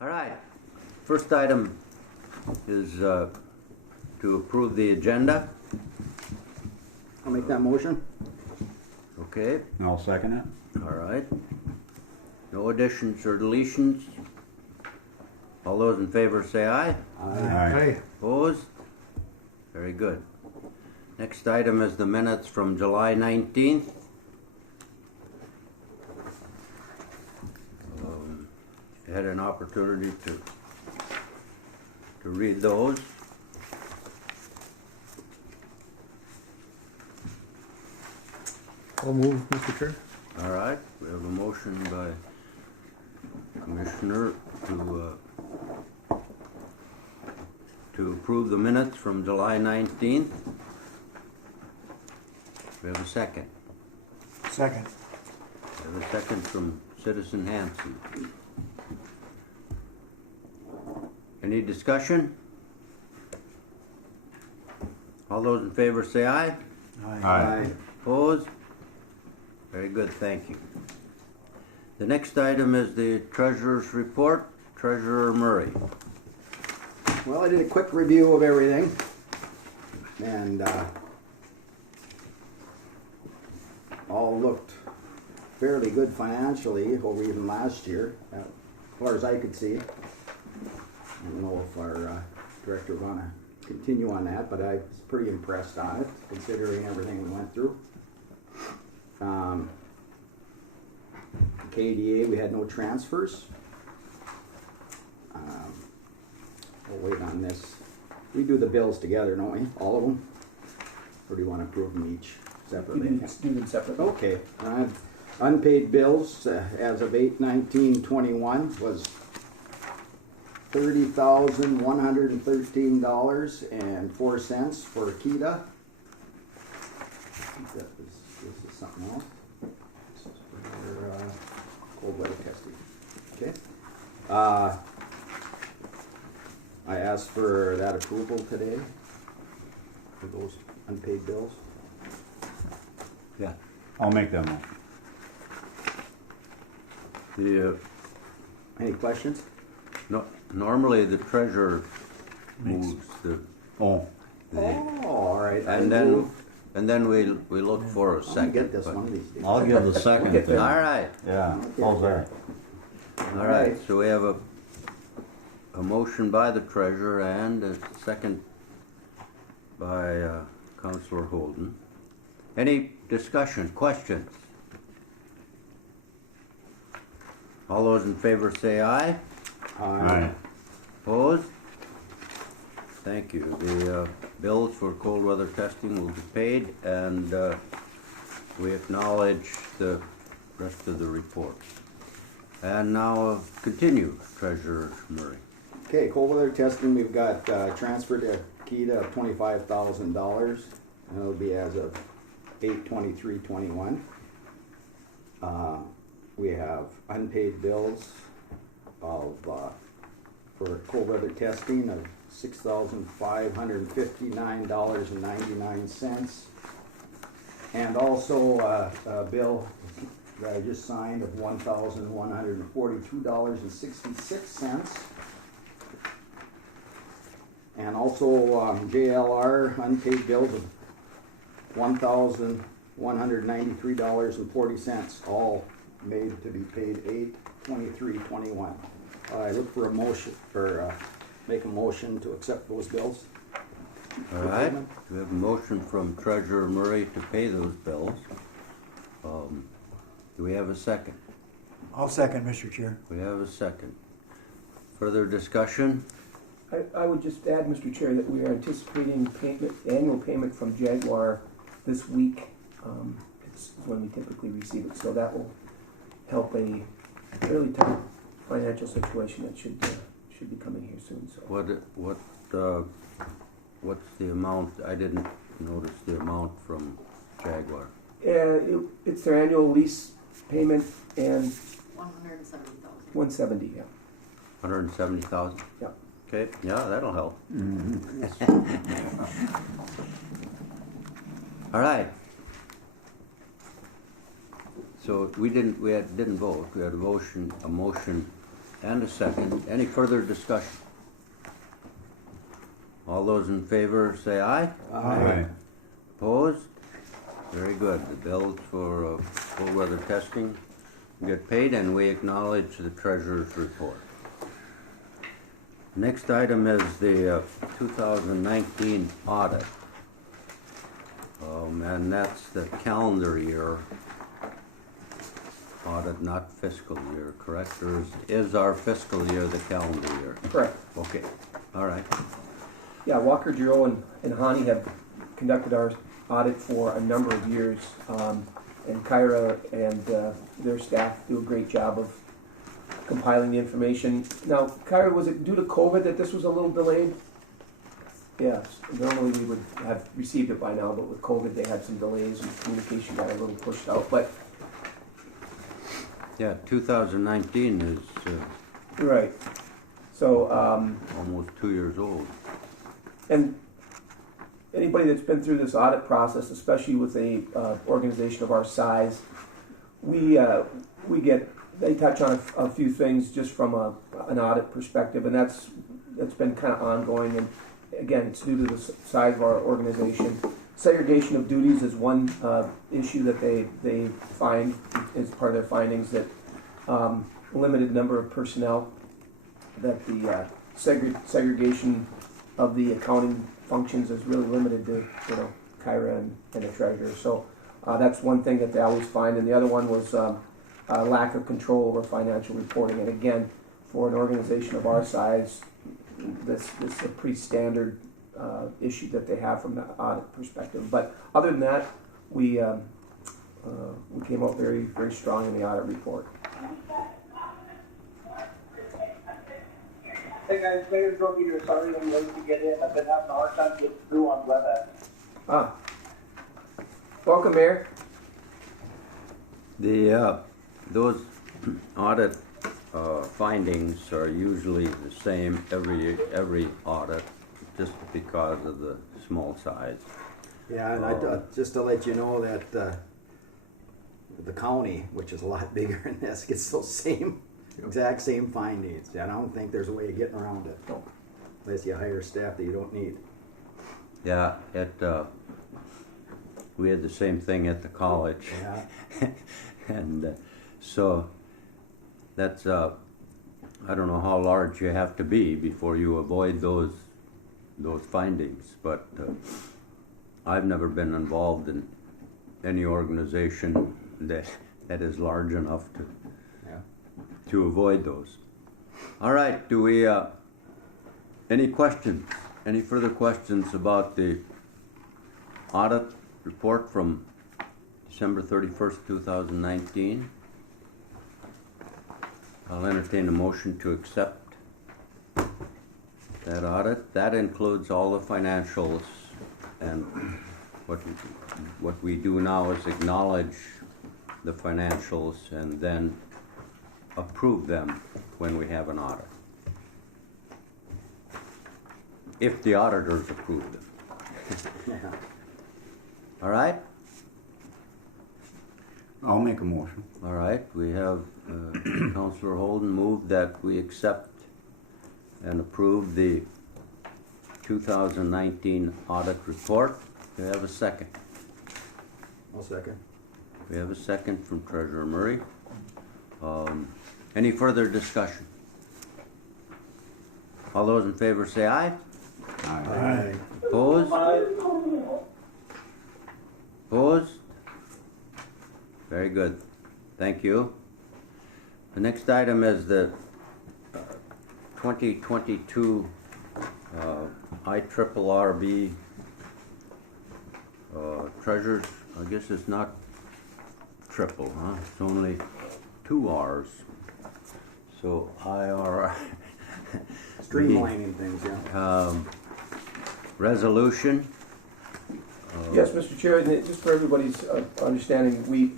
All right. First item is to approve the agenda. I'll make that motion. Okay. I'll second it. All right. No additions or deletions. All those in favor say aye. Aye. Opposed? Very good. Next item is the minutes from July 19th. You had an opportunity to read those. I'll move, Mr. Chair. All right, we have a motion by Commissioner to approve the minutes from July 19th. We have a second. Second. We have a second from Citizen Hanson. Any discussion? All those in favor say aye. Aye. Opposed? Very good, thank you. The next item is the Treasurer's Report. Treasurer Murray. Well, I did a quick review of everything, and all looked fairly good financially over even last year, as far as I could see. I don't know if our director would want to continue on that, but I was pretty impressed on it, considering everything we went through. KDA, we had no transfers. We'll wait on this. We do the bills together, don't we? All of them? Or do you want to approve them each separately? Do them separately. Okay. Unpaid bills as of 8/19/21 was $30,113.04 for Kita. This is something else. This is for cold weather testing. Okay. I asked for that approval today for those unpaid bills. Yeah. I'll make that motion. Any questions? Normally the treasurer moves the, Oh, All right. and then we look for a I'll second. get this but- one of these days. I'll give the second. Get there. All right, Yeah, how's that? all right. So we have a motion by the treasurer and a second by Councillor Holden. Any discussion, questions? All those in favor say aye. Aye. Opposed? Thank you. The bills for cold weather testing will be paid, and we acknowledge the rest of the report. And now continue, Treasurer Murray. Okay, cold weather testing, we've got transfer to Kita of $25,000, and it'll be as of 8/23/21. We have unpaid bills of for cold weather testing of $6,559.99, and also a bill that I just signed of $1,142.66. And also JLR unpaid bills of $1,193.40, all made to be paid 8/23/21. I look for a motion make a motion to accept those bills. All right, we have a motion from Treasurer Murray to pay those bills. Do we have a second? I'll second, Mr. Chair. We have a second. Further discussion? I would just add, Mr. Chair, that we are anticipating annual payment from Jaguar this week. It's when we typically receive it, so that will help a fairly tight financial situation that should be coming here soon. So What's the amount? I didn't notice the amount from Jaguar. it's their annual lease payment and 170,000. 170. Yeah. 170,000? Yeah. Okay, yeah, that'll help. All right. So we didn't vote. We had a motion and a second. Any further discussion? All those in favor say aye. Aye. Opposed? Very good. The bills for cold weather testing get paid, and we acknowledge the treasurer's report. Next item is the 2019 audit. And that's the calendar year audit, not fiscal year, correct? Or is our fiscal year the calendar year? Correct. Okay, all right. Yeah, Walker, Giro, and Hani have conducted our audit for a number of years. And Kyra and their staff do a great job of compiling the information. Now, Kyra, was it due to COVID that this was a little delayed? Yes, normally we would have received it by now, but with COVID they had some delays and communication got a little pushed out. But Yeah, 2019 is right, so almost 2 years old. and anybody that's been through this audit process, especially with a organization of our size, they touch on a few things just from an audit perspective, and that's been kind of ongoing. And again, it's due to the size of our organization. Segregation of duties is one issue that they find as part of their findings, that limited number of personnel, that the segregation of the accounting functions is really limited to Kyra and the treasurer. So that's one thing that they always find. And the other one was lack of control over financial reporting. And again, for an organization of our size, this is a pretty standard issue that they have from the audit perspective. But other than that, we came out very, very strong in the audit report. Hey guys, Mayor Drogi, you're sorry I'm late to get in. I've been having a hard time getting through on WebEx. Welcome, Mayor. Those audit findings are usually the same every audit, just because of the small size. Yeah, and just to let you know that the county, which is a lot bigger than this, gets those exact same findings. And I don't think there's a way of getting around it, unless you hire staff that you don't need. Yeah, we had the same thing at the college. Yeah. And so that's I don't know how large you have to be before you avoid those findings, but I've never been involved in any organization that is large enough to avoid those. All right, do we any questions? Any further questions about the audit report from December 31st, 2019? I'll entertain a motion to accept that audit. That includes all the financials, and what we do now is acknowledge the financials and then approve them when we have an audit. If the auditors approve them. Yeah. All right? I'll make a motion. All right, we have Councillor Holden moved that we accept and approve the 2019 audit report. Do we have a second? I'll second. We have a second from Treasurer Murray. Any further discussion? All those in favor say aye. Aye. Opposed? Opposed? Very good. Thank you. The next item is the 2022 IRRB treasures. I guess it's not triple, huh? It's only 2 R's. So IR. Streamlining things, yeah. Resolution. Yes, Mr. Chair, and just for everybody's understanding, we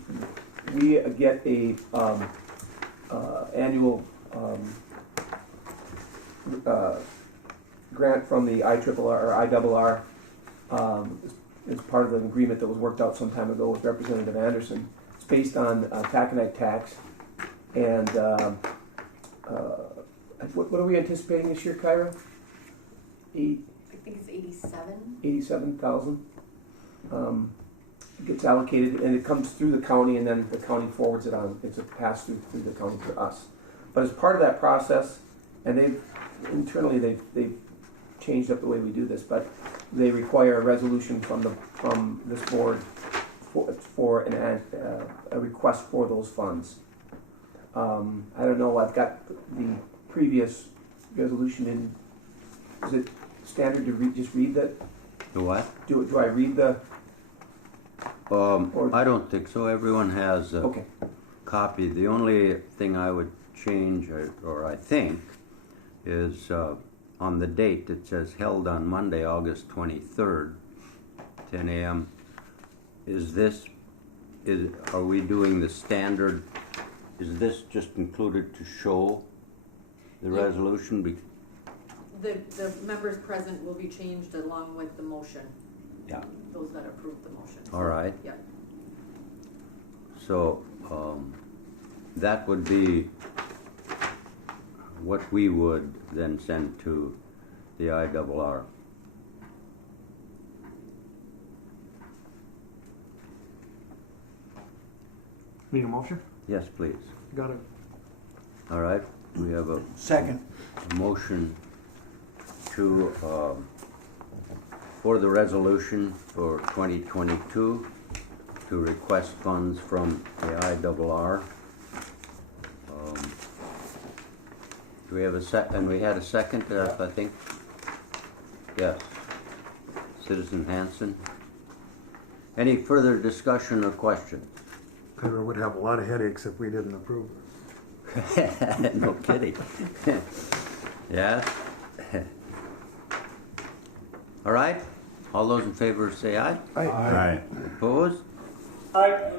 get a annual grant from the IRRR as part of an agreement that was worked out some time ago with Representative Anderson. It's based on taconite tax and what are we anticipating this year, Kyra? I think it's 87. 87,000. It gets allocated and it comes through the county, and then the county forwards it on. It's a pass through the county to us. But as part of that process, and they've changed up the way we do this, but they require a resolution from this board for a request for those funds. I don't know. I've got the previous resolution in. Is it standard to just read that? The what? Do I read the? I don't think so. Everyone has a Okay. copy. The only thing I would change, or I think, is on the date. It says held on Monday, August 23rd, 10 a.m. Are we doing the standard? Is this just included to show the Yeah. resolution? The members present will be changed along with the motion, Yeah. those that approve the motion. All right. Yeah. So that would be what we would then send to the IRR. Need a motion? Yes, please. Got it. All right. We have a Second. motion to for the resolution for 2022 to request funds from the IRR. Do we have a second? And we had a second, I think. Yes. Citizen Hanson. Any further discussion or questions? Taylor would have a lot of headaches if we didn't approve it. No kidding. Yes. All right. All those in favor say aye. Aye. Opposed? Aye.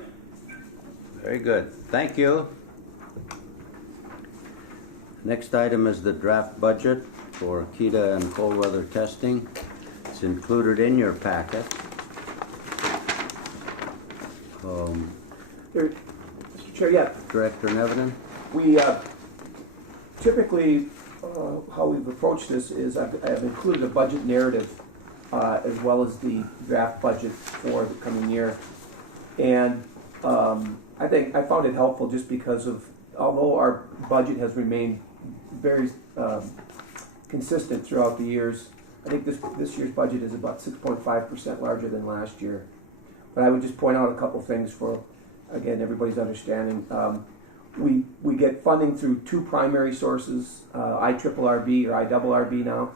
Very good. Thank you. Next item is the draft budget for KEDA and cold weather testing. It's included in your packet. Mr. Chair, yeah, Director Nevenin? we typically how we've approached this is I've included a budget narrative as well as the draft budget for the coming year, and I found it helpful just because of although our budget has remained very consistent throughout the years. I think this year's budget is about 6.5% larger than last year. But I would just point out a couple things for, again, everybody's understanding. We get funding through two primary sources, IRRB or IRRB now,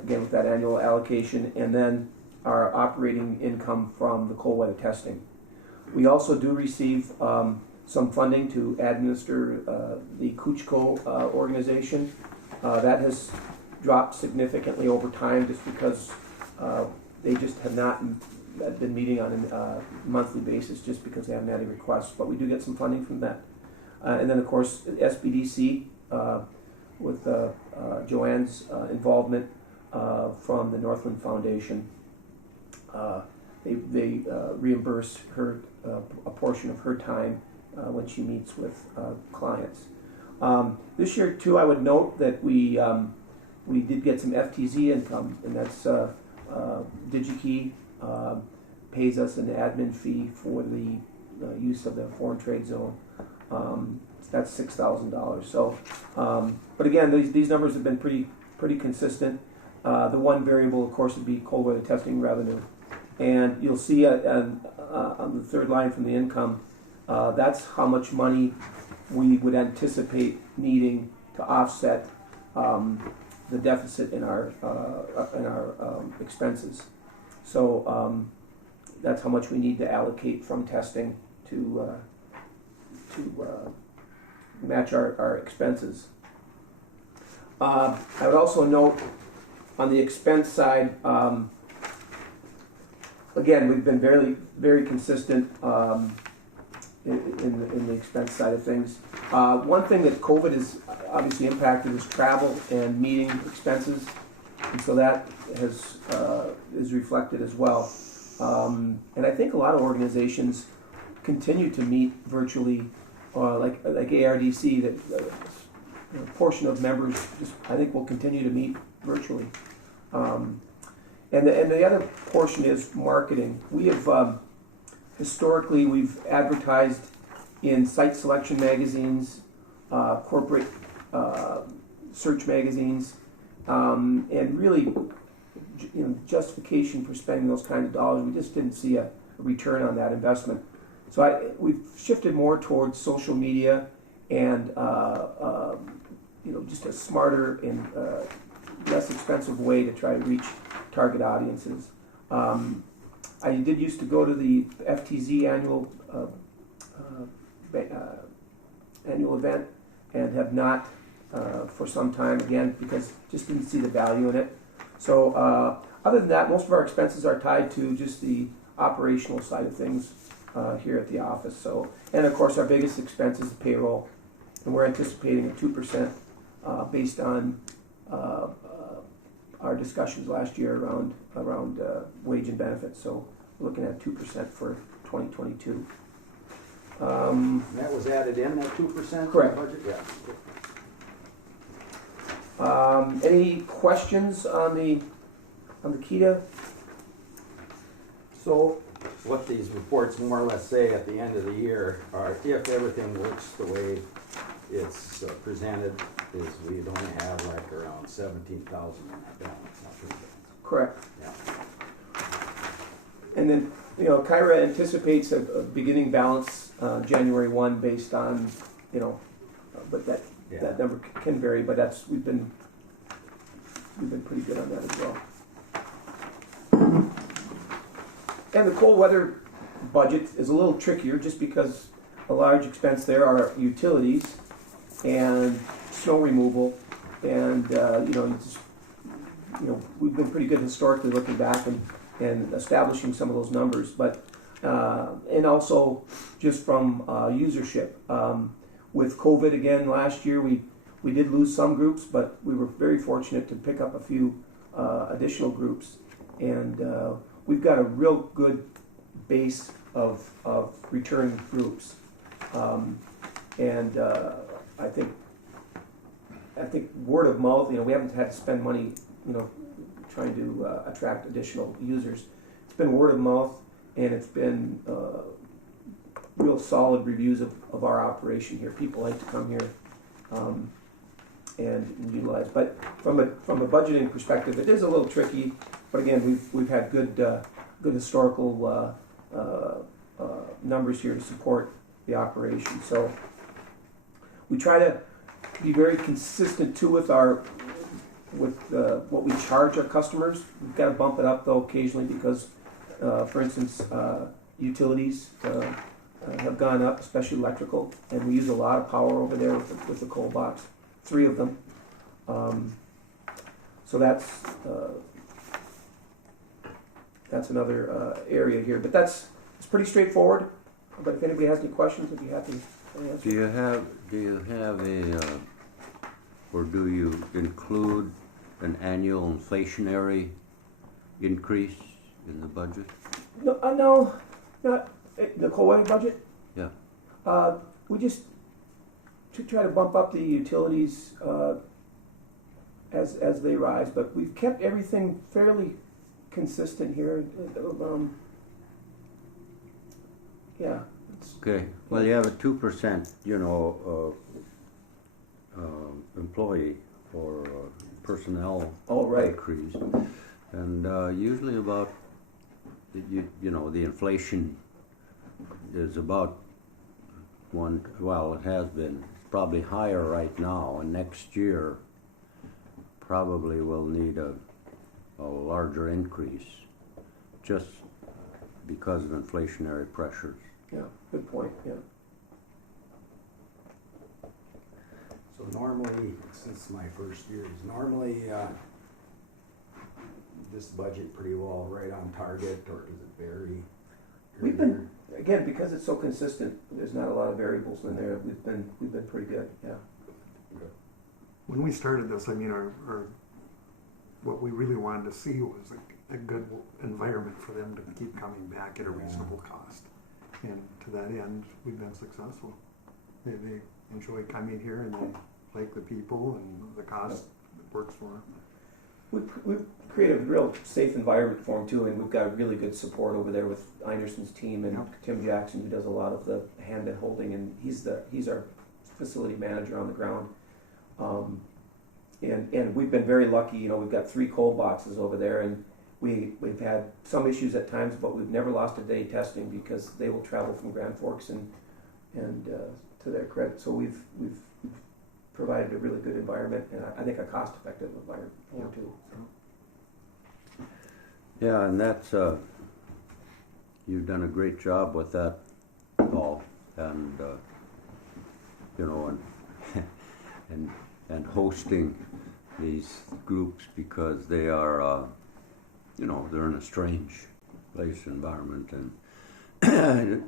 again with that annual allocation, and then our operating income from the cold weather testing. We also do receive some funding to administer the Koochiching organization. That has dropped significantly over time just because they just have not been meeting on a monthly basis just because they haven't had any requests, but we do get some funding from that. And then of course SBDC with Joanne's involvement from the Northland Foundation. They reimburse her a portion of her time when she meets with clients. This year too, I would note that we did get some FTZ income, and that's DigiKey pays us an admin fee for the use of the foreign trade zone. That's $6,000. So, but again, these numbers have been pretty consistent. The one variable, of course, would be cold weather testing revenue, and you'll see on the third line from the income, that's how much money we would anticipate needing to offset the deficit in our expenses. So that's how much we need to allocate from testing to match our expenses. I would also note on the expense side, again, we've been very consistent in the expense side of things. One thing that COVID has obviously impacted is travel and meeting expenses, and so that is reflected as well. And I think a lot of organizations continue to meet virtually, like ARDC that portion of members, just, I think, will continue to meet virtually. And the other portion is marketing. We have, historically, we've advertised in site selection magazines, corporate search magazines, and really, justification for spending those kinds of dollars. We just didn't see a return on that investment. So we've shifted more towards social media and just a smarter and less expensive way to try to reach target audiences. I did used to go to the FTZ annual event and have not for some time again because just didn't see the value in it. So other than that, most of our expenses are tied to just the operational side of things here at the office. So, and of course, our biggest expense is the payroll, and we're anticipating a 2% based on our discussions last year around wage and benefits. So, we're looking at 2% for 2022. That was added in, that 2%? Correct. Budget? Yeah. Any questions on the KETA? So, what these reports more or less say at the end of the year are, if everything works the way it's presented, is we'd only have like around 17,000 in that balance. Not too bad. Correct. Yeah. And then, Kyra anticipates a beginning balance January 1 based on, but that number can vary, but we've been pretty good on that as well. And the cold weather budget is a little trickier just because a large expense there are utilities and snow removal, and we've been pretty good historically looking back and establishing some of those numbers, but and also just from usership. With COVID again last year, we did lose some groups, but we were very fortunate to pick up a few additional groups, and we've got a real good base of return groups, and I think word of mouth. We haven't had to spend money, trying to attract additional users. It's been word of mouth, and it's been real solid reviews of our operation here. People like to come here and utilize. But from a budgeting perspective, it is a little tricky. But again, we've had good historical numbers here to support the operation. So we try to be very consistent too with what we charge our customers. We've got to bump it up though occasionally because, for instance, utilities have gone up, especially electrical, and we use a lot of power over there with the cold box, 3 of them. So that's another area here, but it's pretty straightforward. But if anybody has any questions, I'd be happy to answer. Do you have or do you include an annual inflationary increase in the budget? No, not the cold weather budget. Yeah. We just try to bump up the utilities as they rise, but we've kept everything fairly consistent here. Yeah. Okay. Well, you have a 2%, employee or personnel increase, and usually about the inflation is about it has been probably higher right now, and next year probably will need a larger increase just because of inflationary pressures. Yeah, good point. Yeah. So normally, since my first year, this budget pretty well right on target, or does it vary? We've been, again, because it's so consistent, there's not a lot of variables in there. We've been pretty good. Yeah. When we started this, our what we really wanted to see was a good environment for them to keep coming back at a reasonable cost. And to that end, we've been successful. They enjoy coming here and they like the people and the cost works for them. We've created a real safe environment for them too, and we've got really good support over there with Einerson's team and Tim Jackson, who does a lot of the hand and holding, and he's our facility manager on the ground. And we've been very lucky. You know, we've got 3 cold boxes over there, and we've had some issues at times, but we've never lost a day testing because they will travel from Grand Forks and to their credit. So we've provided a really good environment, and I think a cost-effective environment for them too. So. Yeah, and that's, you've done a great job with that, Paul, and, you know, and hosting these groups because they are, you know, they're in a strange place environment, and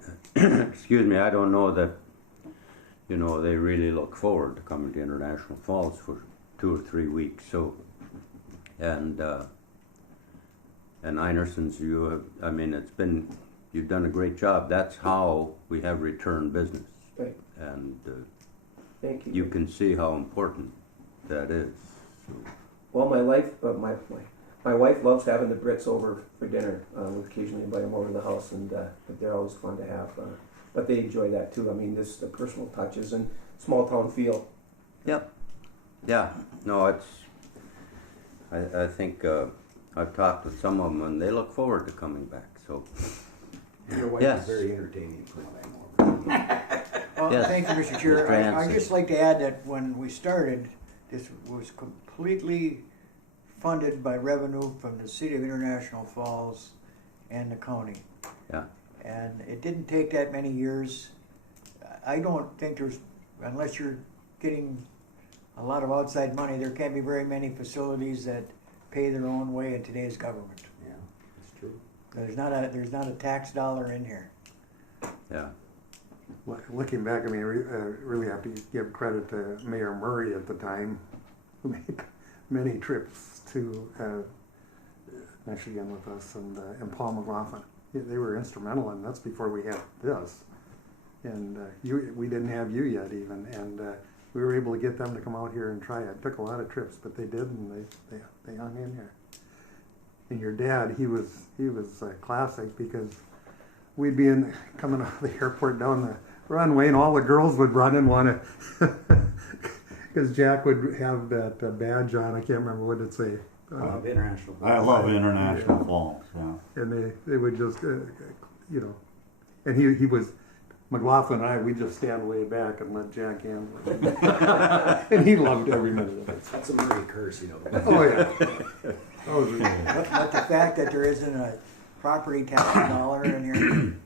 excuse me, I don't know that, you know, they really look forward to coming to International Falls for 2 or 3 weeks. So, and Einerson's, I mean, you've done a great job. That's how we have return business. Right. And Thank you. you can see how important that is. So. Well, my wife loves having the Brits over for dinner. We occasionally invite them over to the house, and they're always fun to have. But they enjoy that too. I mean, the personal touches and small town feel. Yep. Yeah. No, I think I've talked with some of them, and they look forward to coming back. So. Your wife Yes. is very entertaining from what I know. Well, Yes. thank you, Mr. Mr. Chair. I'd Hanson. just like to add that when we started, this was completely funded by revenue from the City of International Falls and the county. Yeah. And it didn't take that many years. I don't think unless you're getting a lot of outside money, there can't be very many facilities that pay their own way in today's government. Yeah, that's true. There's not a tax dollar in here. Yeah. Looking back, I mean, really have to give credit to Mayor Murray at the time, who made many trips to Michigan with us, and Paul McLaughlin. They were instrumental, and that's before we had this. And we didn't have you yet even, and we were able to get them to come out here and try it. It took a lot of trips, but they did, and they hung in here. And your dad, he was classic because we'd be coming out of the airport down the runway, and all the girls would run and want to, because Jack would have that badge on. I can't remember what it'd say. International. I love International Falls, yeah. And they would just, you know, and he was, McLaughlin and I, we'd just stand way back and let Jack handle it. And he loved every minute of it. That's a Murray curse, you know. Oh, yeah. Oh, yeah. But the fact that there isn't a property tax dollar in here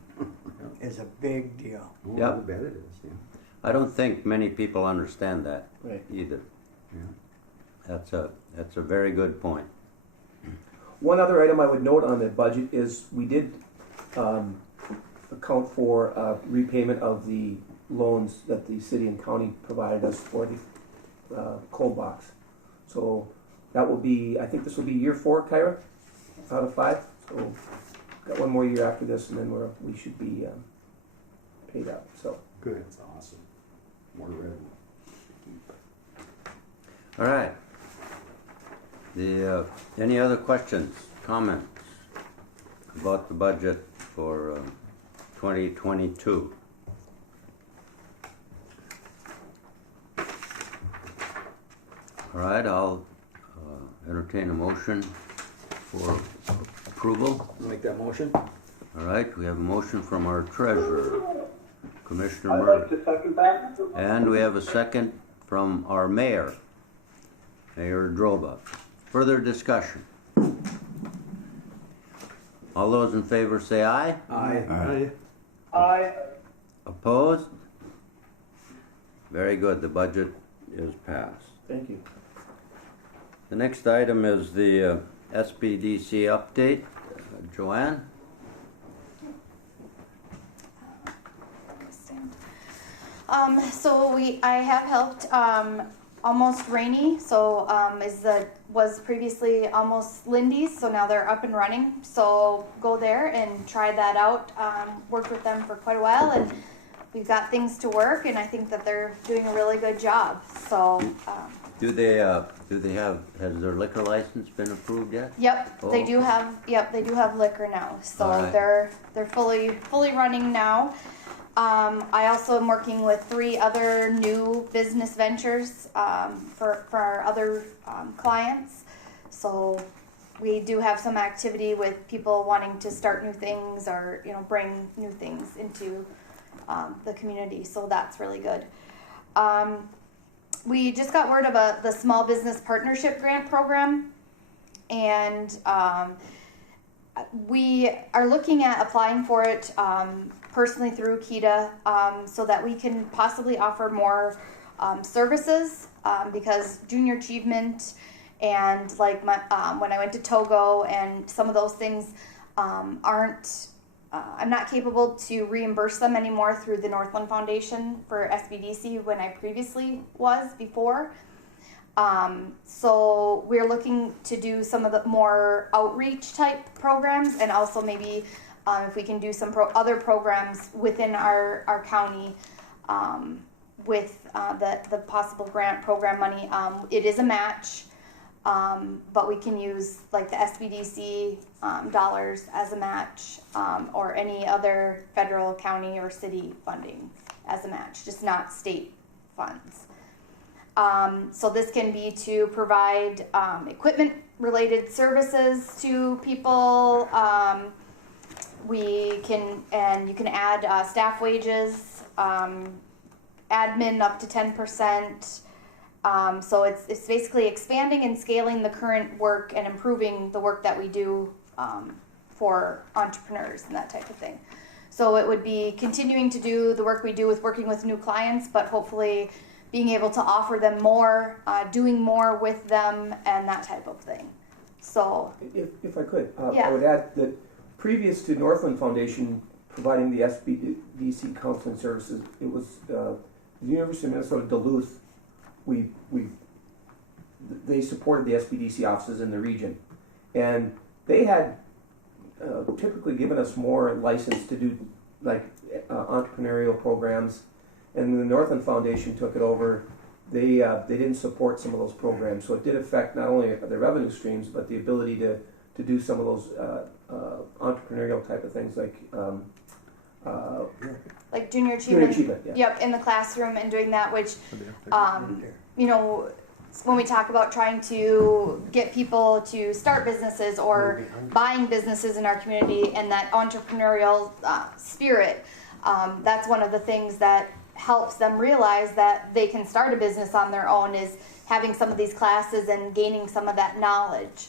is a big deal. Oh, Yep. I bet it is, yeah. I don't think many people understand that Right. either. Yeah. That's a very good point. One other item I would note on the budget is we did account for repayment of the loans that the city and county provided us for the cold box. So that will be, I think this will be year 4, Kyra, out of 5. So got one more year after this, and then we should be paid out. So Good. That's awesome. More revenue. All right. Any other questions, comments about the budget for 2022? All right, I'll entertain a motion for approval. Make that motion? All right, we have a motion from our treasurer, Commissioner I'd Murray. like to second that. And we have a second from our mayor, Mayor Droba. Further discussion? All those in favor say aye. Aye. Aye. Opposed? Very good, the budget is passed. thank you. The next item is the SBDC update. Joanne? So I have helped Almost Rainy, so was previously Almost Lindy's, so now they're up and running. So go there and try that out. Worked with them for quite a while, and we've got things to work, and I think that they're doing a really good job. So, Do they have, has their liquor license been approved yet? yep, Oh. they do have liquor now. So All right. they're fully running now. I also am working with 3 other new business ventures for our other clients. So we do have some activity with people wanting to start new things or bring new things into the community. So that's really good. We just got word of the Small Business Partnership Grant Program, and we are looking at applying for it personally through KEDA so that we can possibly offer more services because junior achievement and like when I went to Togo and some of those things aren't, I'm not capable to reimburse them anymore through the Northland Foundation for SBDC when I previously was before. So we're looking to do some of the more outreach type programs, and also maybe if we can do some other programs within our county with the possible grant program money. It is a match, but we can use like the SBDC dollars as a match, or any other federal, county, or city funding as a match, just not state funds. So this can be to provide equipment related services to people. You can add staff wages, admin up to 10%. So it's basically expanding and scaling the current work and improving the work that we do for entrepreneurs and that type of thing. So it would be continuing to do the work we do with working with new clients, but hopefully being able to offer them more, doing more with them, and that type of thing. So, if I could, yeah. I would add that previous to Northland Foundation providing the SBDC counseling services, it was the University of Minnesota Duluth. They supported the SBDC offices in the region, and they had typically given us more license to do like entrepreneurial programs. And when the Northland Foundation took it over, they didn't support some of those programs, so it did affect not only the revenue streams but the ability to do some of those entrepreneurial type of things like junior achievement. Yeah. Yep, in the classroom and doing that, which when we talk about trying to get people to start businesses or buying businesses in our community and that entrepreneurial spirit, that's one of the things that helps them realize that they can start a business on their own, is having some of these classes and gaining some of that knowledge.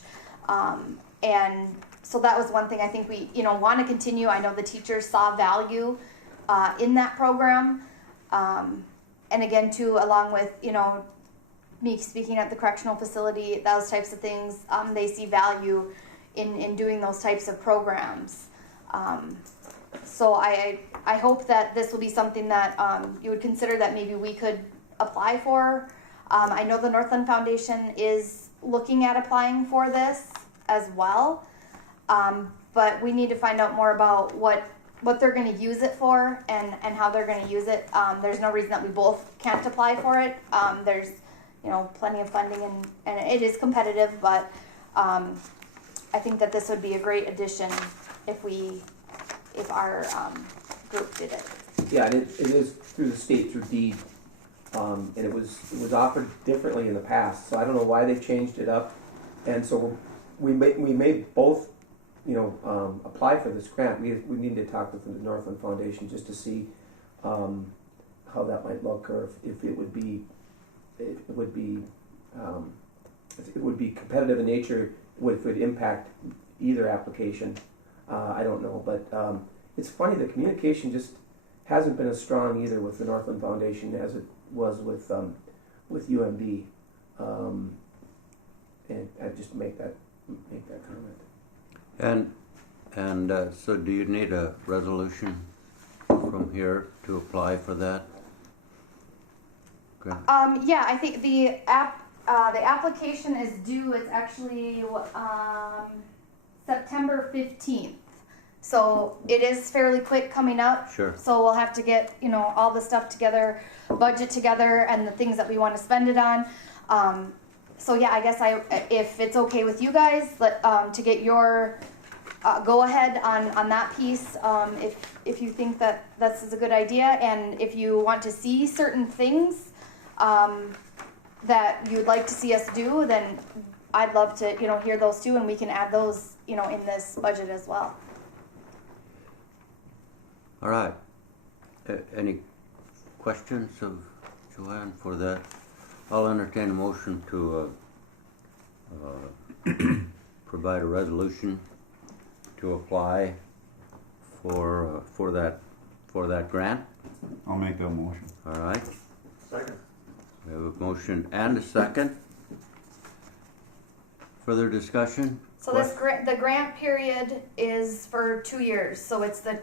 And so that was one thing I think we want to continue. I know the teachers saw value in that program. And again, too, along with, me speaking at the correctional facility, those types of things, they see value in doing those types of programs. So I hope that this will be something that you would consider that maybe we could apply for. I know the Northland Foundation is looking at applying for this as well, but we need to find out more about what they're going to use it for and how they're going to use it. There's no reason that we both can't apply for it. There's plenty of funding and it is competitive, but I think that this would be a great addition if our group did it. Yeah, and it is through the state through deed, and it was offered differently in the past. So I don't know why they changed it up, and so we may both apply for this grant. We need to talk with the Northland Foundation just to see how that might look, or if it would be competitive in nature. If it would impact either application. I don't know, but it's funny, the communication just hasn't been as strong either with the Northland Foundation as it was with UMB, and I just make that comment. And so do you need a resolution from here to apply for that? Okay. Yeah, I think the application is due. It's actually September 15th. So it is fairly quick coming up. Sure. So we'll have to get, all the stuff together, budget together, and the things that we want to spend it on. So yeah, I guess if it's okay with you guys, to get your go ahead on that piece, if you think that this is a good idea, and if you want to see certain things that you'd like to see us do, then I'd love to, hear those too, and we can add those, in this budget as well. All right. Any questions of Joanne for that? I'll entertain a motion to provide a resolution to apply for that grant. I'll make that motion. All right. Second. We have a motion and a second. Further discussion? So the grant period is for 2 years. So it's the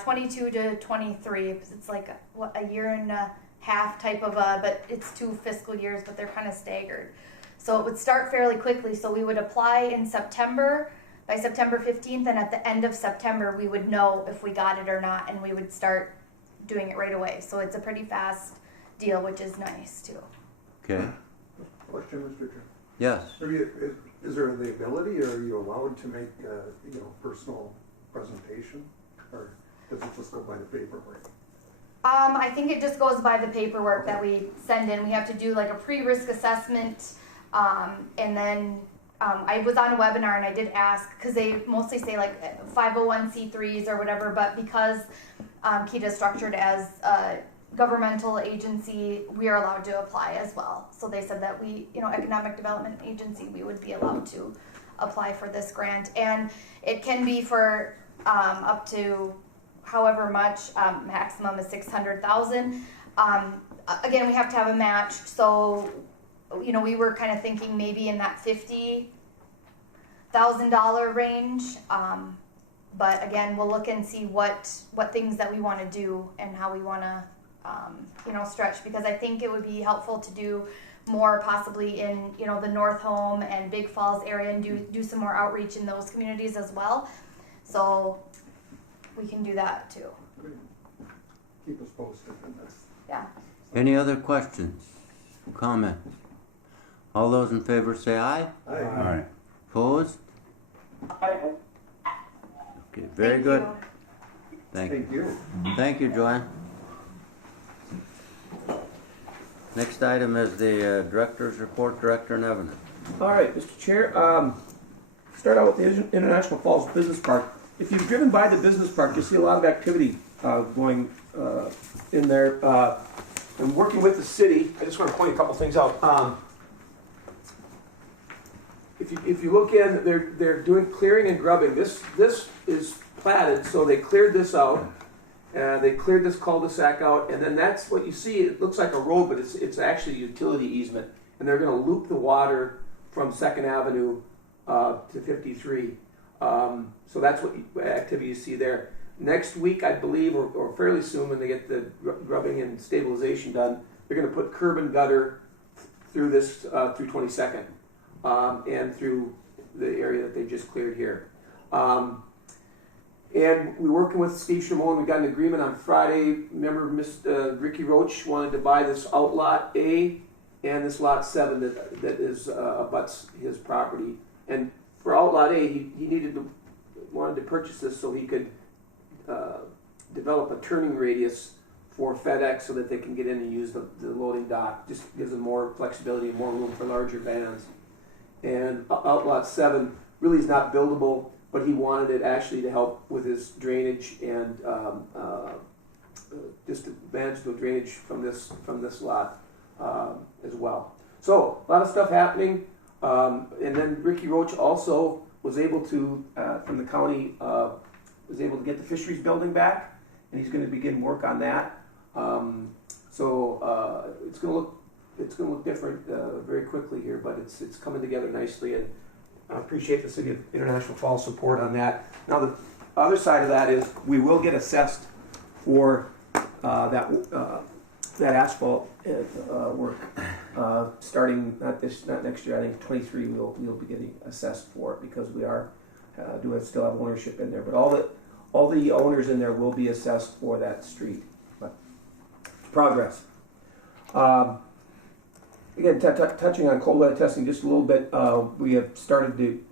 22 to 23. It's like a year and a half type of but it's 2 fiscal years, but they're kind of staggered. So it would start fairly quickly. So we would apply in September, by September 15th, and at the end of September we would know if we got it or not, and we would start doing it right away. So it's a pretty fast deal, which is nice too. Okay. Question, Mr. Chair. Yes. Is there the ability, or are you allowed to make, personal presentation, or does it just go by the paperwork? I think it just goes by the paperwork that we send in. We have to do like a pre-risk assessment, and then I was on a webinar and I did ask, because they mostly say like 501c3s or whatever, but because KETA is structured as a governmental agency, we are allowed to apply as well. So they said that we, economic development agency, we would be allowed to apply for this grant, and it can be for up to however much, maximum is 600,000. Again, we have to have a match, so we were kind of thinking maybe in that $50,000 range. But again, we'll look and see what things that we want to do and how we want to stretch, because I think it would be helpful to do more possibly in the North Home and Big Falls area, and do some more outreach in those communities as well. So we can do that too. Keep us posted, and that's. Yeah. Any other questions, comments? All those in favor say aye. Aye. All right. Opposed? Okay, very Thank good. you. Thank you. Thank you. Thank you, Joanne. Next item is the Director's Report, Director Nevin. All right, Mr. Chair, start out with the International Falls Business Park. If you've driven by the business park, you'll see a lot of activity going in there. And working with the city, I just want to point a couple things out. If you look in, they're doing clearing and grubbing. This is platted, so they cleared this out. They cleared this cul-de-sac out, and then that's what you see. It looks like a road, but it's actually a utility easement. And they're going to loop the water from 2nd Avenue to 53. So that's what activity you see there. Next week, I believe, or fairly soon, when they get the grubbing and stabilization done, they're going to put curb and gutter through this through 22nd and through the area that they just cleared here. And we're working with Steve Shimon. We got an agreement on Friday. Remember, Ricky Roach wanted to buy this outlot A and this lot 7 that is abuts his property. And for outlot A, he wanted to purchase this so he could develop a turning radius for FedEx so that they can get in and use the loading dock. Just gives them more flexibility and more room for larger vans. And outlot 7 really is not buildable, but he wanted it actually to help with his drainage and just to manage the drainage from this lot as well. So a lot of stuff happening. And then Ricky Roach also was able to, from the county, was able to get the fisheries building back, and he's going to begin work on that. So it's going to look different very quickly here, but it's coming together nicely, and I appreciate the City of International Falls support on that. Now the other side of that is we will get assessed for that asphalt work starting not next year. I think 23 we'll be getting assessed for it, because we are still have ownership in there. But all the owners in there will be assessed for that street. But progress. Again, touching on cold weather testing just a little bit, we have started to,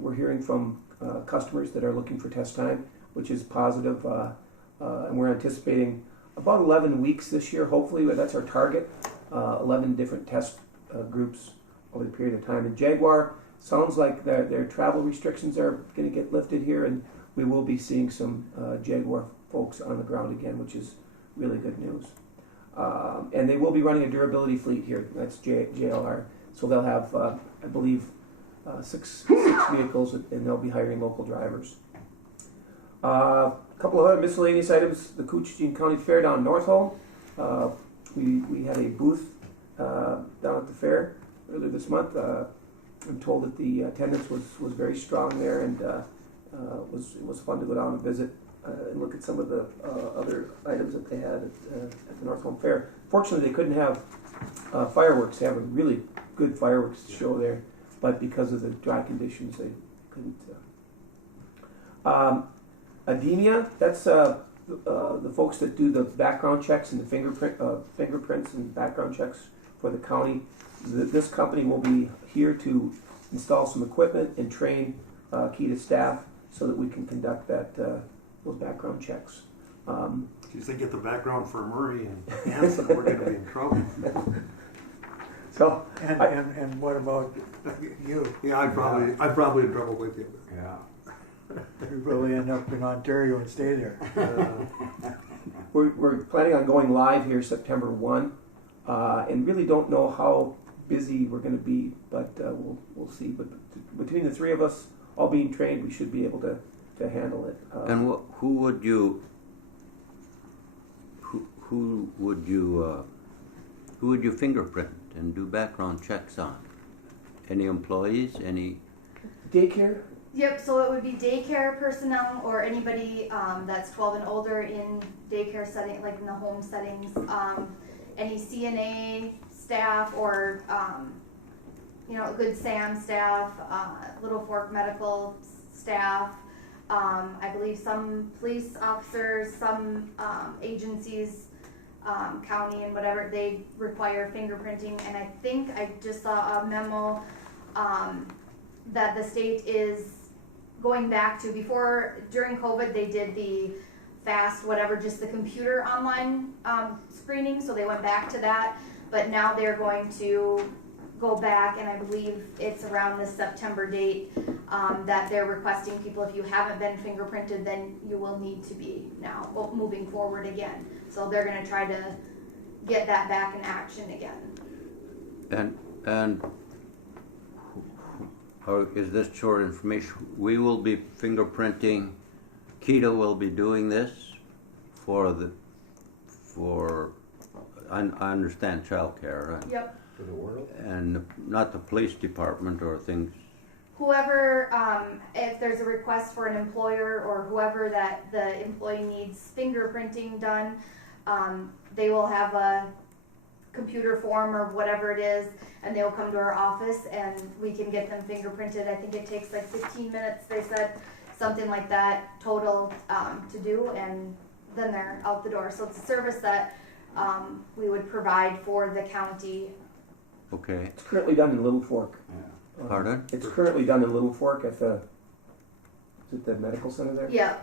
we're hearing from customers that are looking for test time, which is positive, and we're anticipating about 11 weeks this year, hopefully. That's our target, 11 different test groups over the period of time. And Jaguar, sounds like their travel restrictions are going to get lifted here, and we will be seeing some Jaguar folks on the ground again, which is really good news. And they will be running a durability fleet here. That's JLR. So they'll have, I believe, six vehicles, and they'll be hiring local drivers. A couple of other miscellaneous items. The Koochiching County Fair down in North Home. We had a booth down at the fair earlier this month. I'm told that the attendance was very strong there, and it was fun to go down and visit and look at some of the other items that they had at the North Home Fair. Fortunately, they couldn't have fireworks. They have a really good fireworks show there, but because of the dry conditions, they couldn't. Ademia, that's the folks that do the background checks and the fingerprints and background checks for the county. This company will be here to install some equipment and train key to staff so that we can conduct those background checks. If they get the background for Murray and Hanson, we're going to be in trouble. So, And what about you? Yeah, I'd probably in trouble with you. Yeah. You probably end up in Ontario and stay there. we're planning on going live here September 1, and really don't know how busy we're going to be, but we'll see. But between the three of us, all being trained, we should be able to handle it. And who would you fingerprint and do background checks on? Any employees? Any Daycare? Yep, so it would be daycare personnel or anybody that's 12 and older in daycare setting, like in the home settings. Any CNA staff or, Good Sam staff, Little Fork medical staff. I believe some police officers, some agencies, county and whatever, they require fingerprinting. And I think I just saw a memo that the state is going back to during COVID, they did the FAST, whatever, just the computer online screening. So they went back to that, but now they're going to go back, and I believe it's around this September date that they're requesting people, if you haven't been fingerprinted, then you will need to be now moving forward again. So they're going to try to get that back in action again. and is this short information? We will be fingerprinting. Keto will be doing this for I understand childcare, right? Yep. For the world? And not the police department or things. Whoever, if there's a request for an employer or whoever that the employee needs fingerprinting done, they will have a computer form or whatever it is, and they will come to our office and we can get them fingerprinted. I think it takes like 15 minutes, they said, something like that total to do, and then they're out the door. So it's a service that we would provide for the county. Okay. It's currently done in Little Fork. Yeah. Pardon? It's currently done in Little Fork at the medical center there? Yeah.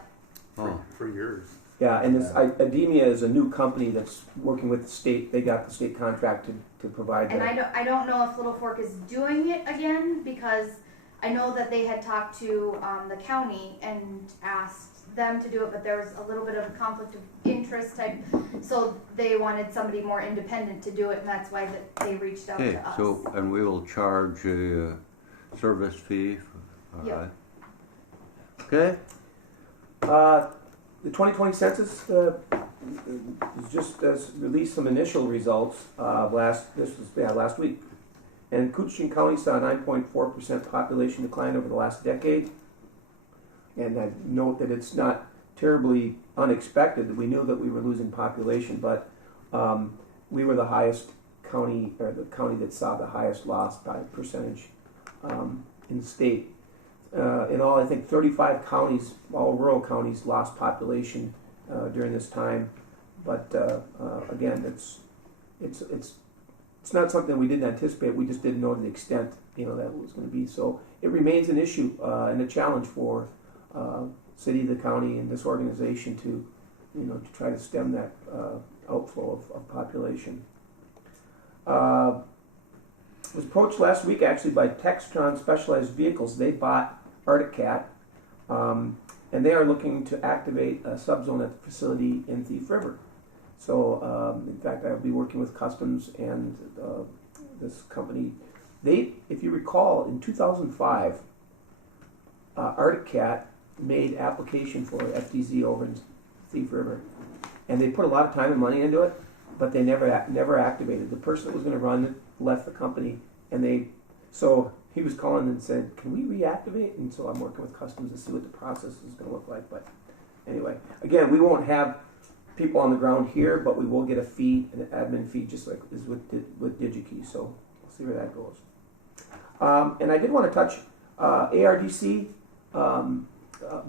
Oh. For years. Yeah, and this Ademia is a new company that's working with the state. They got the state contract to provide And that. I don't know if Little Fork is doing it again, because I know that they had talked to the county and asked them to do it, but there was a little bit of a conflict of interest type, so they wanted somebody more independent to do it, and that's why they reached out Okay, to us. so, and we will charge a service fee, all Yep. right. Okay, The 2020 census just released some initial results last week. And Koochiching County saw a 9.4% population decline over the last decade. And I note that it's not terribly unexpected that we knew that we were losing population, but we were the highest county, or the county that saw the highest loss by percentage in the state. In all, I think 35 counties, all rural counties, lost population during this time. But again, it's not something we didn't anticipate. We just didn't know the extent, that it was going to be. So it remains an issue and a challenge for city, the county, and this organization to try to stem that outflow of population. Was approached last week actually by Textron Specialized Vehicles. They bought Arctic Cat, and they are looking to activate a subzone at the facility in Thief River. So, in fact, I'll be working with Customs and this company. If you recall, in 2005, Arctic Cat made application for FTZ over in Thief River, and they put a lot of time and money into it, but they never activated. The person that was going to run it left the company, and so he was calling and said, "Can we reactivate?" And so I'm working with Customs to see what the process is going to look like. But anyway, again, we won't have people on the ground here, but we will get a fee, an admin fee, just like is with DigiKey. So we'll see where that goes. And I did want to touch ARDC,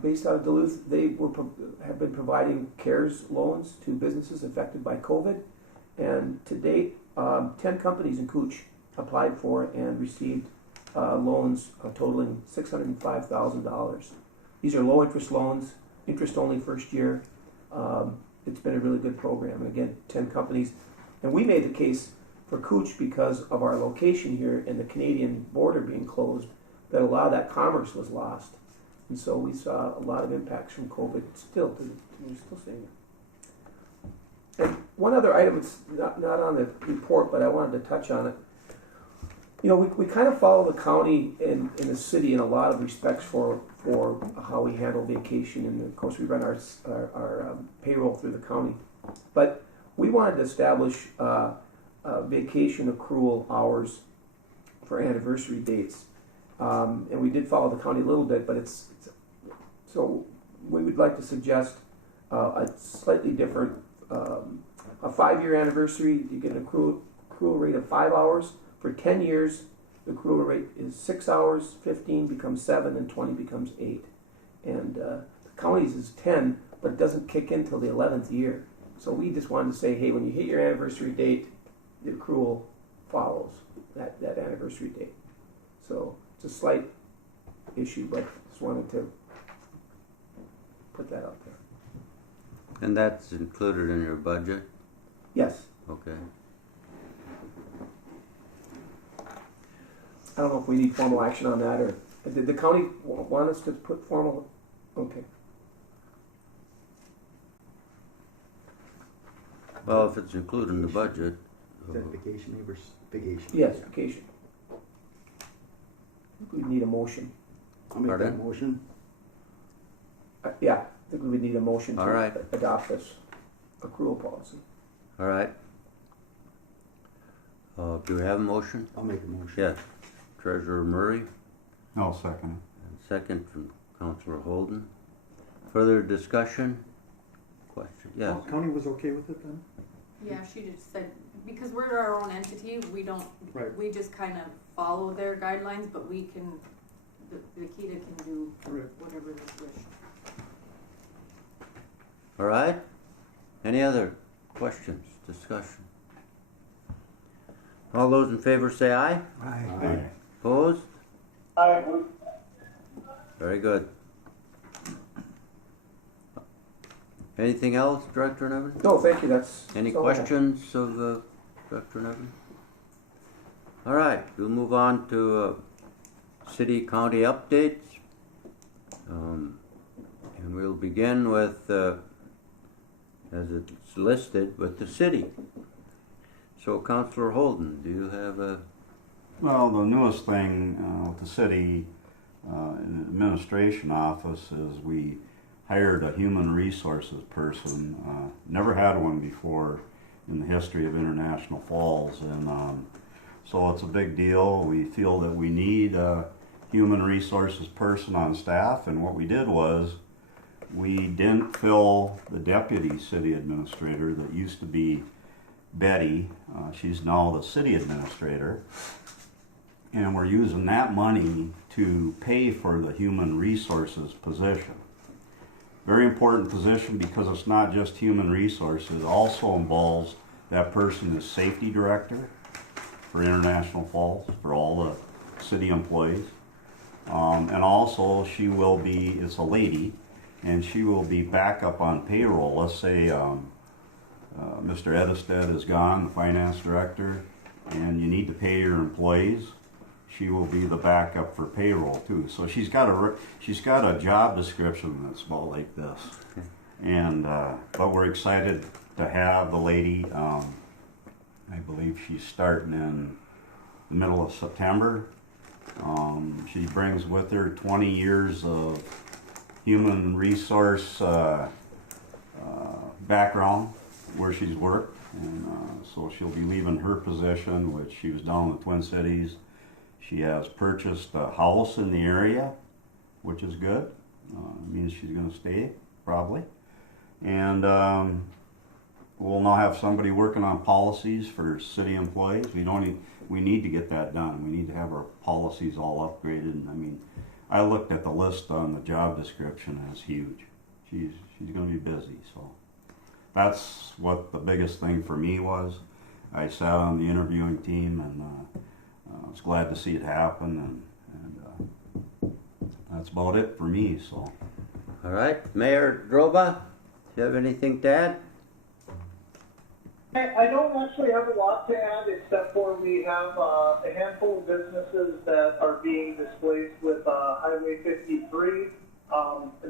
based out of Duluth. They have been providing CARES loans to businesses affected by COVID, and to date, 10 companies in Cooch applied for and received loans totaling $605,000. These are low interest loans, interest only first year. It's been a really good program. And again, 10 companies. And we made the case for Cooch because of our location here and the Canadian border being closed, that a lot of that commerce was lost. And so we saw a lot of impacts from COVID we're still seeing it. And one other item that's not on the report, but I wanted to touch on it. We kind of follow the county and the city in a lot of respects for how we handle vacation, and of course we run our payroll through the county. But we wanted to establish vacation accrual hours for anniversary dates, and we did follow the county a little bit, but so we would like to suggest a slightly different, a 5-year anniversary. You get an accrual rate of 5 hours. For 10 years, the accrual rate is 6 hours, 15 becomes 7, and 20 becomes 8. And the county's is 10, but it doesn't kick in until the 11th year. So we just wanted to say, hey, when you hit your anniversary date, the accrual follows that anniversary date. So it's a slight issue, but just wanted to put that out there. And that's included in your budget? Yes. Okay. I don't know if we need formal action on that, or did the county want us to put formal? Okay. Well, if it's included in the budget. Is that vacation, neighbors? Vacation. Yes, vacation. We need a motion. I'll make Pardon? that motion. Yeah, I think we would need a motion All to right. adopt this accrual policy. All right. Do we have a motion? I'll make a motion. Yes. Treasurer Murray, I'll second and second from Councillor Holden. Further discussion? Question? Yes. County was okay with it then? Yeah, she just said, because we're our own entity, we Right. just kind of follow their guidelines, but we can, the Kita can do Right. whatever they wish. All right. Any other questions, discussion? All those in favor say aye. Aye. Opposed? I, Very good. Anything else, Director Nevin? No, thank you. Any that's all I have. questions of Director Nevin? All right, we'll move on to city-county updates. And we'll begin with, as it's listed, with the city. So, Councillor Holden, do you have a... Well, the newest thing with the city in the administration office is we hired a human resources person. Never had one before in the history of International Falls, and so it's a big deal. We feel that we need a human resources person on staff, and what we did was we didn't fill the deputy city administrator that used to be Betty. She's now the city administrator. and we're using that money to pay for the human resources position. Very important position because it's not just human resources, it also involves that person is safety director for International Falls, for all the city employees. And also she will be, it's a lady, and she will be back up on payroll. Let's say Mr. Edestead is gone, the finance director, and you need to pay your employees. She will be the backup for payroll too. So she's got a job description that's about like this. And but we're excited to have the lady. I believe she's starting in the middle of September. She brings with her 20 years of human resource background where she's worked, and so she'll be leaving her position, which she was down in the Twin Cities. She has purchased a house in the area, which is good. It means she's going to stay, probably. And we'll now have somebody working on policies for city employees. We need to get that done. We need to have our policies all upgraded. I mean, I looked at the list on the job description, and it's huge. She's going to be busy, so that's what the biggest thing for me was. I sat on the interviewing team, and I was glad to see it happen, and that's about it for me. So, All right, Mayor Droba, do you have anything to add? I don't actually have a lot to add, except for we have a handful of businesses that are being displaced with Highway 53.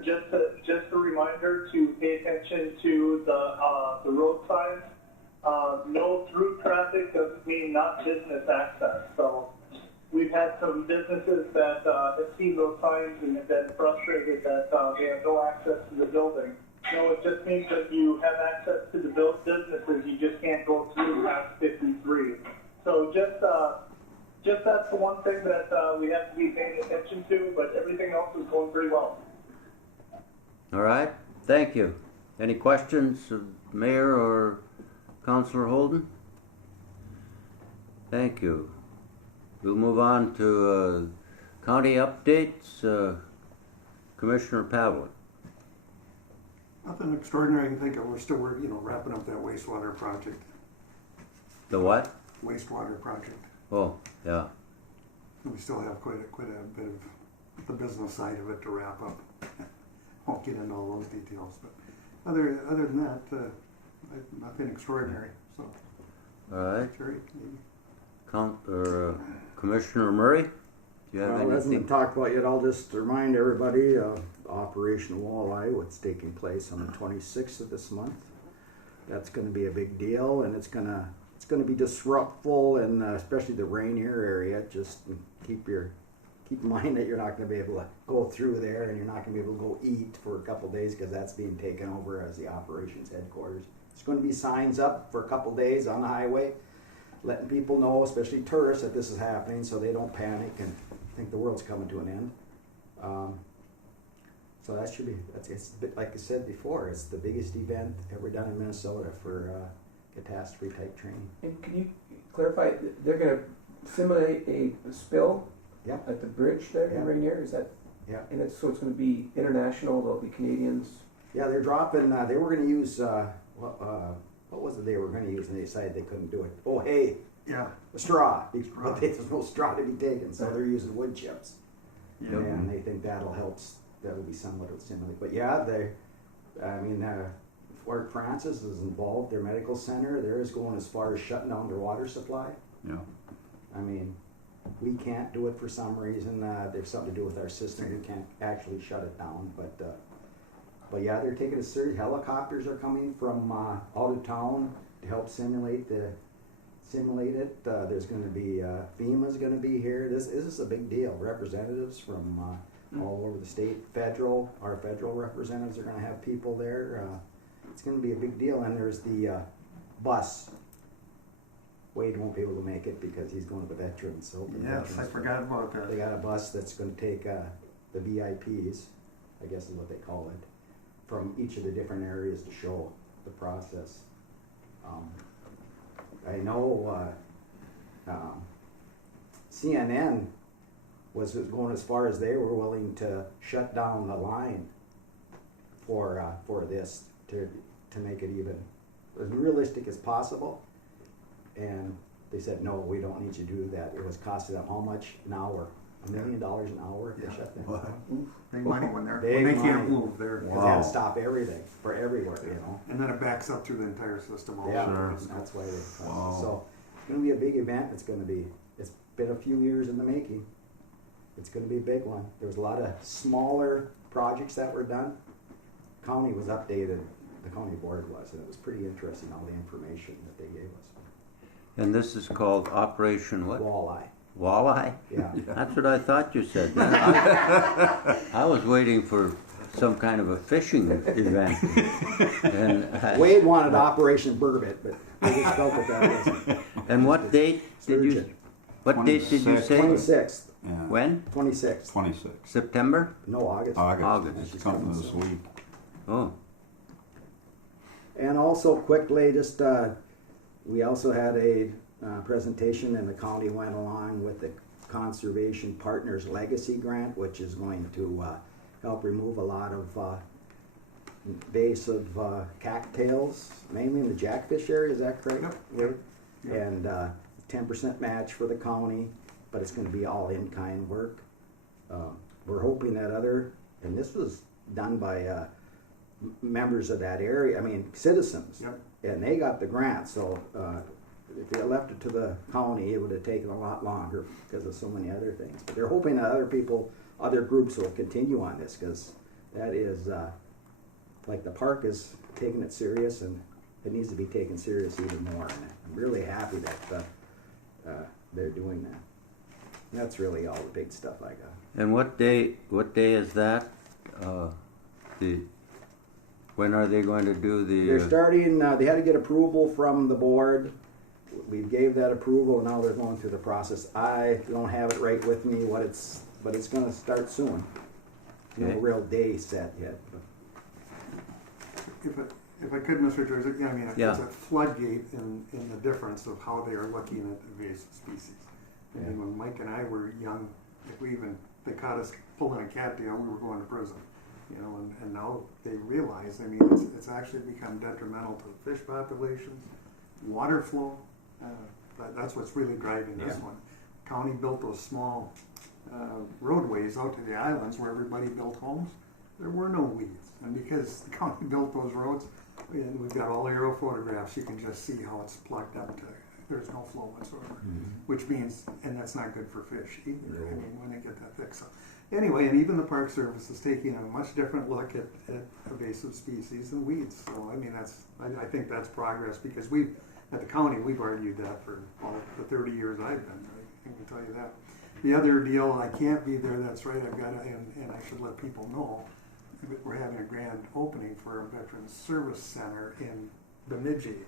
Just a reminder to pay attention to the road signs. No through traffic doesn't mean not business access. So we've had some businesses that have seen those signs and have been frustrated that they have no access to the building. No, it just means that you have access to the businesses, you just can't go through past 53. So just that's the one thing that we have to be paying attention to, but everything else is going pretty well. All right, thank you. Any questions of Mayor or Councillor Holden? Thank you. We'll move on to county updates. Commissioner Pavlik. Nothing extraordinary I can think of. We're still, wrapping up that wastewater project. The what? Wastewater project. Oh, yeah. We still have quite a bit of the business side of it to wrap up. Won't get into all those details, but other than that, nothing extraordinary. So, All right. Jerry, Commissioner Murray, do you have Well, it hasn't anything? been talked about yet. I'll just remind everybody, Operation Walleye, what's taking place on the 26th of this month. That's going to be a big deal, and it's going to be disruptful, and especially the Rainier area. Just keep in mind that you're not going to be able to go through there, and you're not going to be able to go eat for a couple days because that's being taken over as the operations headquarters. There's going to be signs up for a couple days on the highway, letting people know, especially tourists, that this is happening, so they don't panic and think the world's coming to an end. So that should be, it's a bit like I said before, it's the biggest event ever done in Minnesota for catastrophe type training. And can you clarify, they're going to simulate a spill Yeah. at the bridge there Yeah. in Rainier? Is that? Yeah. And so it's going to be international, there'll be Canadians. Yeah, they're dropping, they were going to use, what was it they were going to use, and they decided they couldn't do it. Oh, hay, yeah, a straw, but there's no straw to be taken, so they're using wood chips. yeah. And they think that'll help, that'll be somewhat of a simulate. But yeah, Fort Francis is involved, their medical center, they're as going as far as shutting down their water supply. yeah. I mean, we can't do it for some reason, there's something to do with our system, we can't actually shut it down, but yeah, they're taking it serious. Helicopters are coming from out of town to help simulate it. There's going to be FEMA's going to be here. This is a big deal. Representatives from all over the state, our federal representatives are going to have people there. It's going to be a big deal. And there's the bus. Wade won't be able to make it because he's going to the veterans. So Yes, I forgot about that. they got a bus that's going to take the VIPs, I guess is what they call it, from each of the different areas to show the process. I know CNN was going as far as they were willing to shut down the line for this to make it even as realistic as possible. And they said, no, we don't need you to do that. It was costing them how much an hour? $1 million an hour if they shut that down. Big money when Big they can't money. move there. Because they had to stop everything for everywhere, you know. And then it backs up through the entire system also. Yeah, that's why they. Wow. So it's going to be a big event. It's been a few years in the making. It's going to be a big one. There was a lot of smaller projects that were done. County was updated. The county board was, and it was pretty interesting all the information that they gave us. And this is called Operation what? Walleye. Walleye? Yeah. That's what I thought you said. I was waiting for some kind of a fishing event. And, Wade wanted Operation Burbot, but I just felt that wasn't. and what date did you? Sturgeon. What date did you say? 26th. Yeah. When? 26th. 26. No, September? August. August. It's coming this week. Oh, And also quickly, just we also had a presentation, and the county went along with the Conservation Partners Legacy Grant, which is going to help remove a lot of invasive cattails, mainly in the jackfish area. Is that correct? Yep. Wade? And 10% match for the county, but it's going to be all in-kind work. We're hoping that and this was done by members of that area, citizens. Yep. And they got the grant, so if they left it to the county, it would have taken a lot longer because of so many other things. But they're hoping that other groups will continue on this, because that is, like the park is taking it serious, and it needs to be taken serious even more. And I'm really happy that they're doing that. And that's really all the big stuff I got. and what day is that? When are they going to do They're the? starting, they had to get approval from the board. We gave that approval, and now they're going through the process. I don't have it right with me, but it's gonna start soon. No Okay. real day set yet. If I could, Mr. George, Yeah. it's a floodgate in the difference of how they are looking at invasive species. Yeah. And when Mike and I were young, they caught us pulling a cattail, we were going to prison. And now they realize, it's actually become detrimental to the fish populations, water flow. That's what's really driving this Yeah. one. County built those small roadways out to the islands where everybody built homes. There were no weeds, and because the county built those roads, and we've got all aerial photographs, you can just see how it's plugged up to. There's no flow whatsoever, which means, and that's not good for fish either. When they get that thick. So anyway, and even the Park Service is taking a much different look at invasive species and weeds. So I think that's progress, because at the county we've argued that for all the 30 years I've been there. I can tell you that. The other deal, I can't be there. That's right. I've got to, and I should let people know. We're having a grand opening for a Veterans Service Center in Bemidji,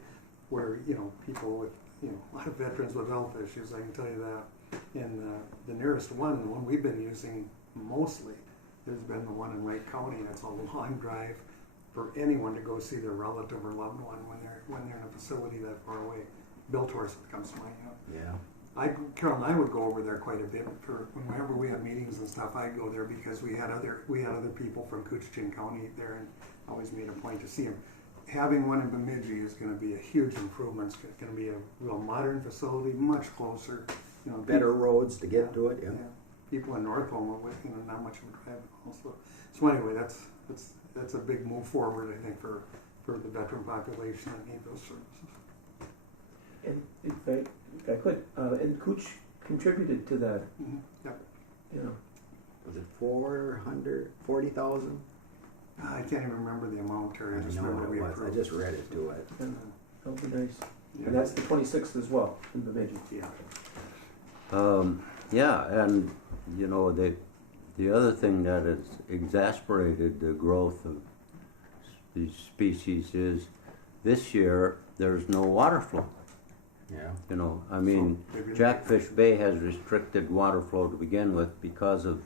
where people with a lot of veterans with health issues. I can tell you that. And the nearest one, the one we've been using mostly, has been the one in Wright County. It's a long drive for anyone to go see their relative or loved one when they're in a facility that far away. Bill Torset comes to mind. Yeah. Carol and I would go over there quite a bit for whenever we had meetings and stuff. I'd go there because we had other people from Koochiching County there, and I always made a point to see them. Having one in Bemidji is going to be a huge improvement. It's going to be a real modern facility, much closer. Better roads to get to it. Yeah. People in North Home with not much of a drive also. So anyway, that's a big move forward, I think, for the veteran population that need those services. And if I could, and Cooch contributed to that. Yep. Was it 440,000? I can't even remember the amount, Terry. I just remember we approved. I just read it to it. That would be nice. Yeah. And that's the 26th as well in Bemidji. Yeah. Yeah, and the other thing that has exasperated the growth of these species is this year there's no water flow. Yeah. Jackfish Bay has restricted water flow to begin with because of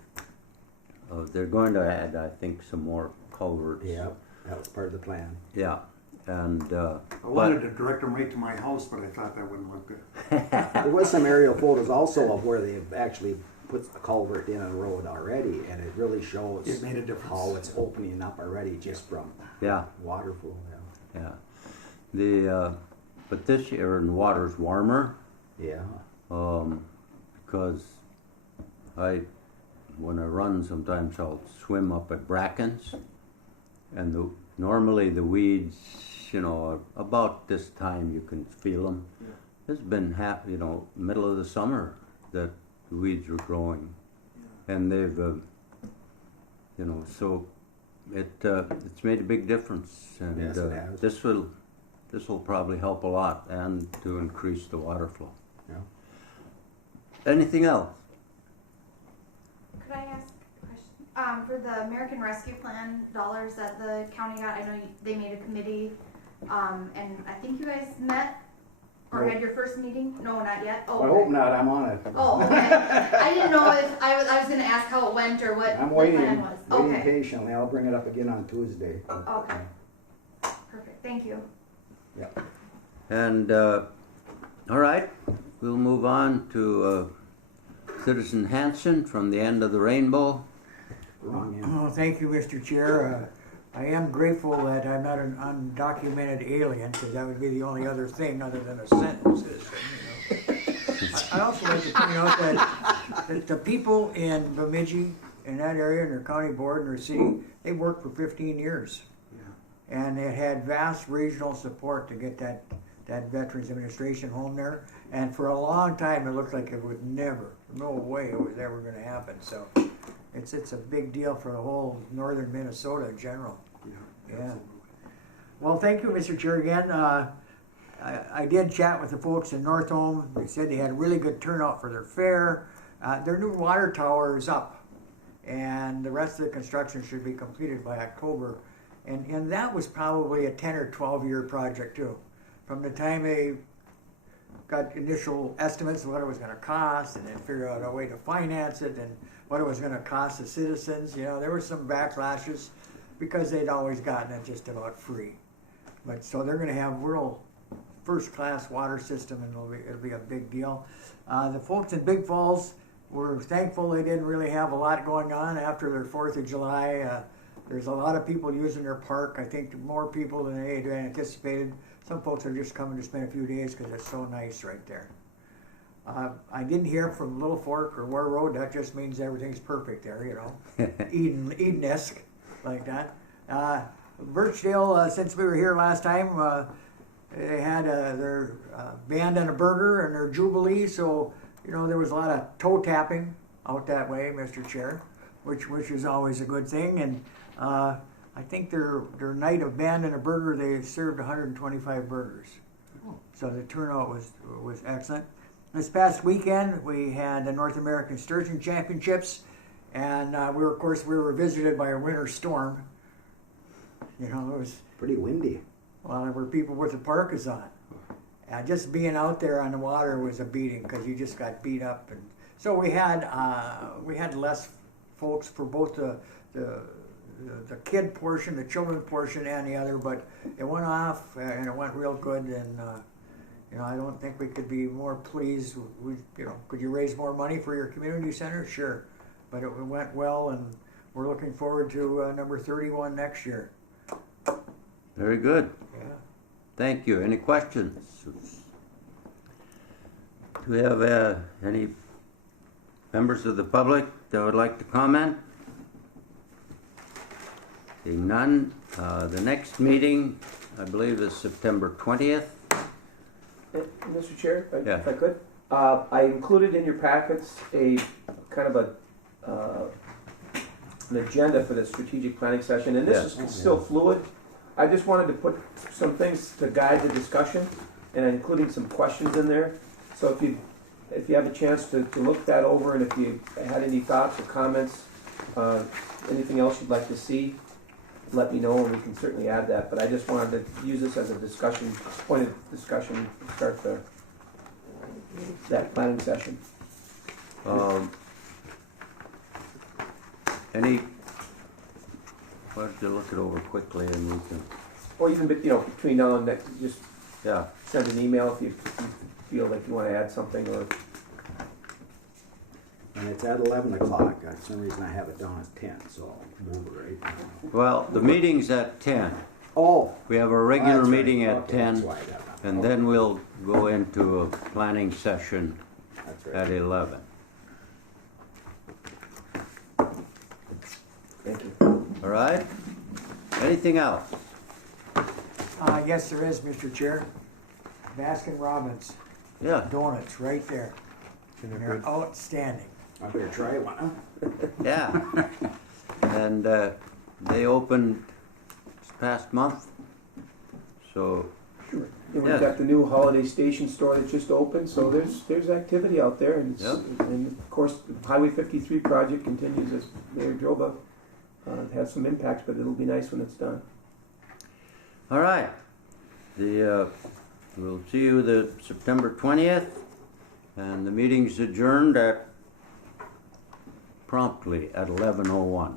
they're going to add, I think, some more culverts. Yeah, that was part of the plan. Yeah, and, I wanted to direct them right to my house, but I thought that wouldn't look good. There was some aerial photos also of where they've actually put the culvert in a road already, and it really shows It made a difference. how it's opening up already just from yeah, water flow. yeah. But this year, the water's warmer, Yeah. because when I run, sometimes I'll swim up at Brackens, and normally the weeds, about this time you can feel them. It's been middle of the summer that the weeds were growing, and they've, so it's made a big difference, and Yes, it has. this will probably help a lot and to increase the water flow. Yeah. Anything else? Could I ask a question? For the American Rescue Plan dollars that the county got, I know they made a committee, and I think you guys met or had your first meeting. No, not yet. Oh, I hope not. I'm on it. Oh, okay. I didn't know if I was going to ask how it went or what I'm the waiting. plan was. Waiting Okay. patiently. I'll bring it up again on Tuesday. Okay. Perfect. Thank you. Yeah. And, all right, we'll move on to Citizen Hanson from the End of the Rainbow. Wrong end. Oh, thank you, Mr. Chair. I am grateful that I'm not an undocumented alien, because that would be the only other thing other than a sentence. I also like to point out that the people in Bemidji, in that area, in their county board, in their city, they worked for 15 years. And it had vast regional support to get that Veterans Administration home there. And for a long time, it looked like it would no way it was ever going to happen. So it's a big deal for the whole northern Minnesota in general. Yeah. Well, thank you, Mr. Chair, again. I did chat with the folks in North Home. They said they had a really good turnout for their fair. Their new water tower is up, and the rest of the construction should be completed by October. And that was probably a 10 or 12 year project too. From the time they got initial estimates of what it was going to cost, and then figure out a way to finance it, and what it was going to cost the citizens. There were some backlashes because they'd always gotten it just about free. But so they're going to have real first-class water system, and it'll be a big deal. The folks in Big Falls were thankful they didn't really have a lot going on after their 4th of July. There's a lot of people using their park. I think more people than they had anticipated. Some folks are just coming to spend a few days because it's so nice right there. I didn't hear from Little Fork or Ware Road. That just means everything's perfect there, Eden-esque, like that. Birchdale, since we were here last time, they had their band and a burger and their Jubilee, so, there was a lot of toe tapping out that way, Mr. Chair, which is always a good thing. And I think their night of band and a burger, they served 125 burgers. So the turnout was excellent. This past weekend, we had the North American Sturgeon Championships, and we were visited by a winter storm. It was Pretty windy. well, there were people with the parkas on. Just being out there on the water was a beating because you just got beat up, and so we had less folks for both the kid portion, the children portion, and the other, but it went off and it went real good, and I don't think we could be more pleased. Could you raise more money for your community center? Sure, but it went well, and we're looking forward to number 31 next year. Very good. Yeah. Thank you. Any questions? Do we have any members of the public that would like to comment? Seeing none, the next meeting, I believe, is September 20th. Mr. Chair, Yeah. if I could, I included in your packets a kind of an agenda for the strategic planning session, and this is still fluid. I just wanted to put some things to guide the discussion, and including some questions in there. So if you have a chance to look that over, and if you had any thoughts or comments, anything else you'd like to see, let me know, and we can certainly add that. But I just wanted to use this as a point of discussion to start that planning session. Why don't you look it over quickly and we can. Or even, between now and next, just Yeah, send an email if you feel like you want to add something, or And it's at 11 o'clock. For some reason I have it down at 10, so I'll move it right now. well, the meeting's at 10. Oh, We have a regular that's right. meeting at Okay, that's 10, why I got that. and then we'll go into a planning session That's right. at 11. thank you. All right? Anything else? Yes, there is, Mr. Chair. Baskin Robbins Yeah, donuts right there. And They're if outstanding. I better try one, huh? yeah. And they opened this past month, so, Sure. And Yeah. we've got the new Holiday Station store that just opened, so there's activity out there, and Yep. and of course, the Highway 53 project continues as Mayor Droba has some impacts, but it'll be nice when it's done. all right. We'll see you the September 20th, and the meeting's adjourned at promptly at 11:01.